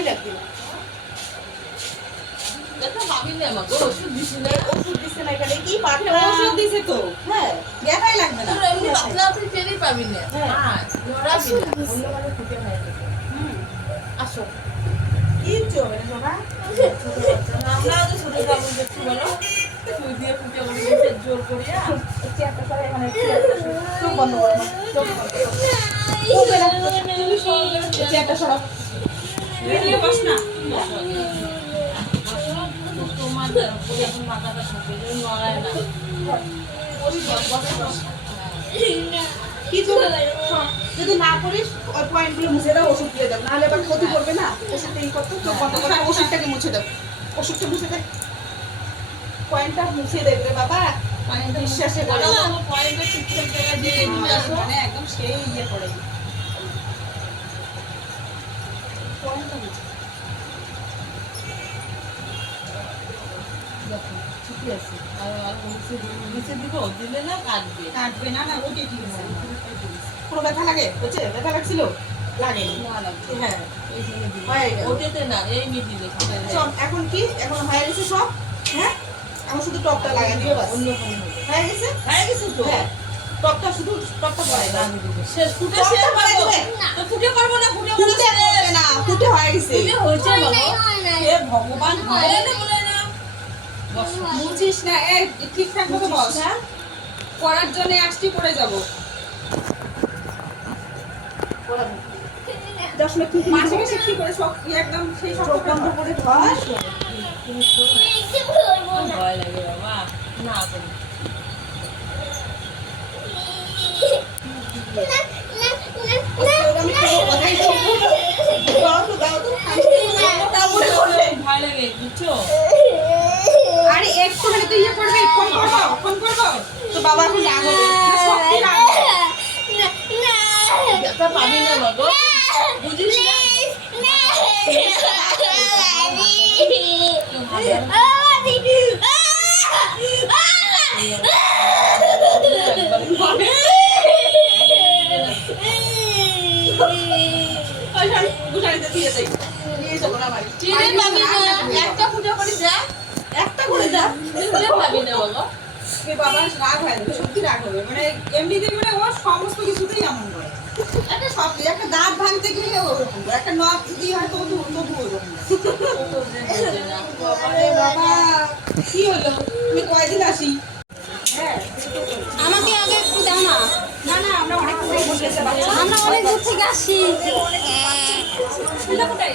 লাগবে তো। হ্যাঁ হ্যাঁ। হ্যাঁ আসো। কিচ্ছু হবে না আমরা তো দেখছি বলো? দিয়ে ফুটে বলে জোর করিয়া? চেয়ারটা সবাই এখানে চোখ বন্ধ করো চেয়ারটা সরাও। কিছু যদি না করিস ওই পয়েন্টগুলো মুছে দাও ওষুধ দিয়ে দাও। নাহলে আবার ক্ষতি করবে না। ওষুধটা ই করতো চোখ বন্ধ করে ওষুধটাকে মুছে দাও। ওষুধটা মুছে দে। পয়েন্টটা মুছে দেবে বাবা। বিশ্বাসে করো আমার পয়েন্টটা ঠিকঠাক জায়গায় দিয়ে দিবে আসো মানে একদম সেই ইয়ে পড়ে পয়েন্টটা মুছে দেখো ঠিকই আছে আর আর নিচে দিব- দিলে না কাটবে কাটবে না না ওকে ঠিক আছে। কোনো ব্যথা লাগে? হচ্ছে? ব্যথা লাগছিল? না। হ্যাঁ। হয়ে। ওটাতে না এই মিডিলে এখন কি? এখন হয়ে গেছে সব? হ্যাঁ? এখন শুধু টপটা লাগাই দিও বাস। অন্য কোনো হয়ে গেছে? হয়ে গেছে তো? হ্যাঁ। টপটা শুধু টপটা পরে দাও শেষ ফুটে শেষ পরে করব তো ফুটে না ফুটে ফুটে না? ফুটে হয়ে গেছে। ফুটে হয়েছে বাবা। হে ভগবান হয় না বলে বুঝিস না এই ঠিকঠাক মতো বস। করার জন্য আসছি পড়ে যাব। দশ মিনিট কি করে সব একদম সেই সব বন্ধ করে ধর। ভয় লাগে বাবা না ভয় লাগে বুঝছ? আরে একটুখানি তুই ইয়ে করবি ফোন করব ফোন করব? তো বাবা এখন রাগ হবে। সত্যি রাগ। ব্যথা পাবি না বাবা। বুঝিস না? ওই দিয়ে যাই নিয়ে যাব না বাড়ি চিনে পাবি না একটা ফুটে করে যা একটা করে যা চিনে পাবি না বাবা রাগ হয়ে সত্যি রাগ হবে। মানে মানে ও সমস্ত কিছুতেই এমন করে। একটা সব একটা দাঁত ভাঙতে গেলে ওরকম একটা নখ যদি হয় তবু তবু ওরকম বাবা কি হলো? তুমি কয়দিন আসি? হ্যাঁ আমাকে আগে একটু দাও না। না না আমরা অনেক দূরে বসে আমরা অনেক দূর থেকে আসি কোথায়?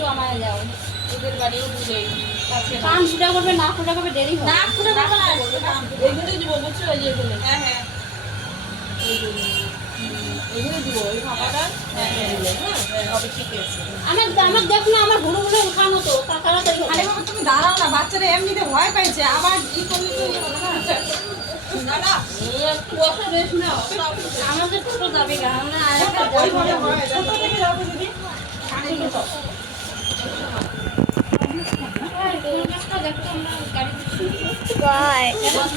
দেবে না একটু আমায় যাও। ওদের বাড়িও দূরেই কান ফুটা করবে না ফুটা করবে দেরি হবে। না পুরো বাবা না এগুলো দিব বুঝছ? হ্যাঁ হ্যাঁ। দিব ওই ফাঁকাটা হ্যাঁ হ্যাঁ। না দাঁড়াও না বাচ্চারা এমনিতে ভয় পাইছে আবার ই করলে না। না না না আমাদের ছোট যাবে গা আমরা হয়। হ্যাঁ,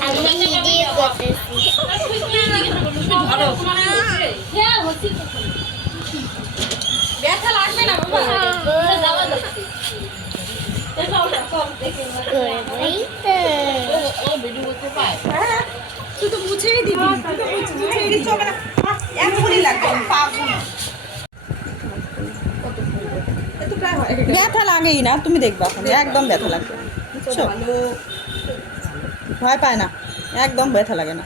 হ্যাঁ। ব্যথা লাগবে না বাবা যাওয়া যাচ্ছে হ্যাঁ তো মুছেই দিবি মুছেই দিচ্ছ হবে না এখনই লাগবে পাবো না এত প্রায় হয় ব্যথা লাগেই না তুমি দেখবা এখন একদম ব্যথা লাগবে। বুঝছ ভয় পায় না একদম ব্যথা লাগে না।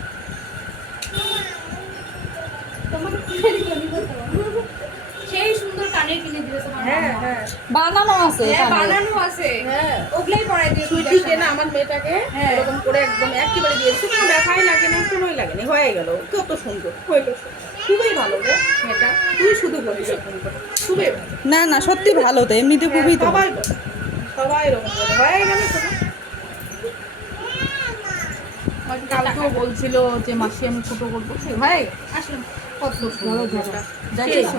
সেই সুন্দর কিনে। বানানো। আছে হ্যাঁ বানানো আছে। হ্যাঁ। ওগুলাই পড়াই দিয়ে তুই ঠিক না আমার মেয়েটাকে হ্যাঁ। এরকম করে একদম একেবারে দিয়েছি। কোনো ব্যথাই লাগে না কোনোই লাগে না হয়ে গেল। কত সুন্দর। হইল খুবই ভালো রে মেয়েটা। তুই শুধু বলিস খুবই না না সত্যি ভালো তো এমনিতে খুবই তো। সবাই সবাই এরকম হয়ে গেলে কালকেও বলছিল যে মাসি আমি ছোটো করব। সে হয়ে আসুন। কত। দেখেছ?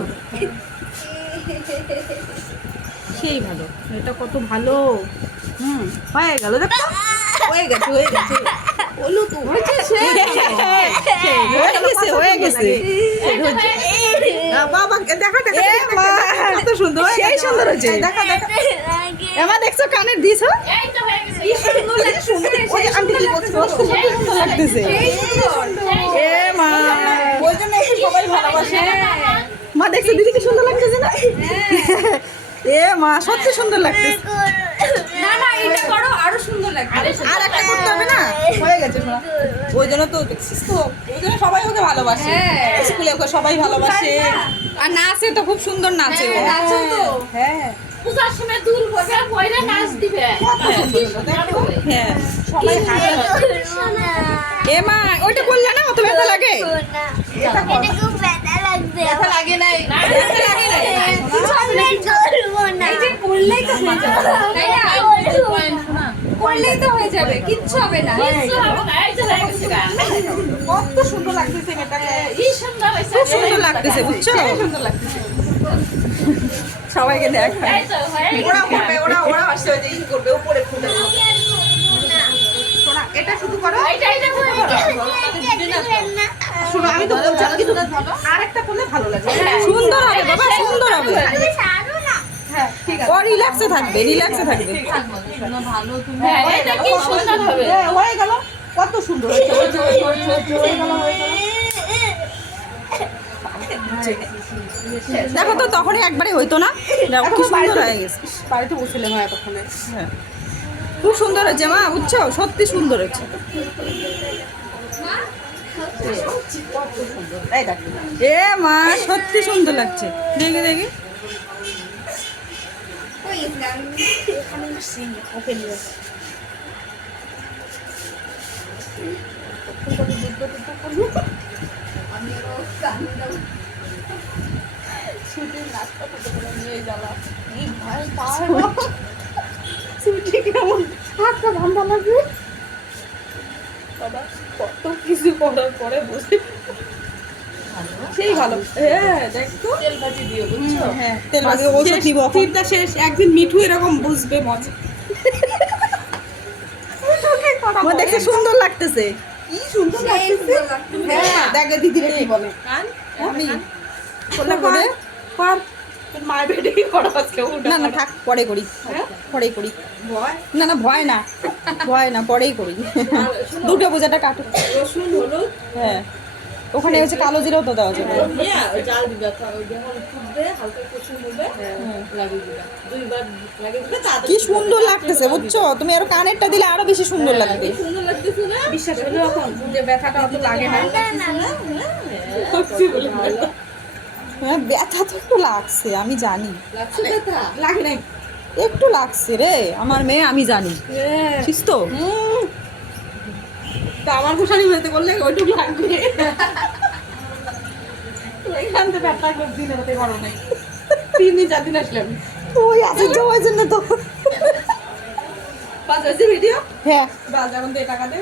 সেই ভালো। এটা কত ভালো। হুম হয়ে গেল। দেখো হয়ে গেছে হয়ে গেছে। হয়ে হয়ে হয়ে দেখছ কানের দিছ এই তো হয়ে লাগতেছে। এ মা। দেখছ দিদি কি সুন্দর লাগতেছে না? এ মা সত্যি সুন্দর লাগতেছে। না না এটা করো আরও সুন্দর লাগবে। আর একটা করতে হবে না? হয়ে গেছে ওই জন্য তো দেখছিস তো ওই জন্য সবাই ওকে ভালোবাসে। হ্যাঁ। স্কুলে ওকে সবাই ভালোবাসে। আর নাচে তো খুব সুন্দর নাচে ও। তো। হ্যাঁ। পূজার সময় দুল বসে পয়লা নাচ দিবে। কত সুন্দর হলো, দেখো। হ্যাঁ। সবাই এ মা ওইটা করলে না? অত ব্যথা লাগে? এটা কর। ব্যথা লাগে না, ব্যথা লাগে না। করলেই তো হয়ে যাবে হয়ে কিচ্ছু হবে না হয়ে। কত সুন্দর লাগতেছে। খুব সুন্দর বুঝছ সুন্দর লাগতেছে সবাইকে দেখ হয়ে ওরা করবে ওরা ওরা আসছে ই করবে উপরে ফুটে এটা শুধু করো। শোনো আমি তো বলছিলাম কিন্তু আর একটা করলে ভালো লাগবে সুন্দর হবে বাবা সুন্দর হবে। হ্যাঁ ঠিক আছে। ও রিল্যাক্সে থাকবে রিল্যাক্সে থাকবে। ভালো তুমি হ্যাঁ, এটা কি সুন্দর হবে। হ্যাঁ, হয়ে গেল। কত সুন্দর হয়েছে হয়েছে, হয়েছে, হয়েছে, হয়েছে, হয়ে গেল, হয়ে গেল। দেখো তো তখনই একবারে হইতো না। কি সুন্দর হয়ে গেছে। বাড়িতে বসছিলাম এতক্ষণে হ্যাঁ। খুব সুন্দর হয়েছে মা বুঝছ? সত্যি সুন্দর হয়েছে। এ মা সত্যি সুন্দর লাগছে। দেখি দেখি। ছুটি কেমন? হাতটা ঠান্ডা লাগবে? বাবা। কত কিছু করার পরে বসে সেই ভালো হ্যাঁ দেখ তেল ভাজি দিও বুঝছ হ্যাঁ তেল ভাজি ওষুধ দিব চিন্তা শেষ একদিন মিঠু এরকম বুঝবে মজা আমার দেখতে সুন্দর লাগতেছে কি সুন্দর লাগতেছে হ্যাঁ দেখে দিদিরা কি বলে কান আমি মায়ের করো আজকে না না থাক পরে করি হ্যাঁ? পরেই করি ভয় না না ভয় না ভয় না পরেই করি দুটো পূজাটা কাটো রসুন হলুদ হ্যাঁ ওখানে হচ্ছে কালো জিরাও তো দেওয়া যাবে কি সুন্দর লাগতেছে বুঝছ তুমি আরও কানেরটা দিলে আরও বেশি সুন্দর লাগবে সুন্দর লাগতেছে না বিশ্বাস হলো এখন যে ব্যথাটা অত লাগে না সত্যি বলে ভালো হ্যাঁ ব্যথা তো একটু লাগছে আমি জানি। লাগছে লাগে নাই। একটু লাগছে রে আমার মেয়ে আমি জানি। বুঝিস তো? তা আমার গোসানি মেতে করলে ওইটুকু লাগবে। এখান থেকে ব্যথা হতে পারো নাই। তিন দিন চার দিন আসলাম। ওই আছে তো জন্য তো। পাঁচ হয়েছে ভিডিও হ্যাঁ। বাস এখন টাকা দে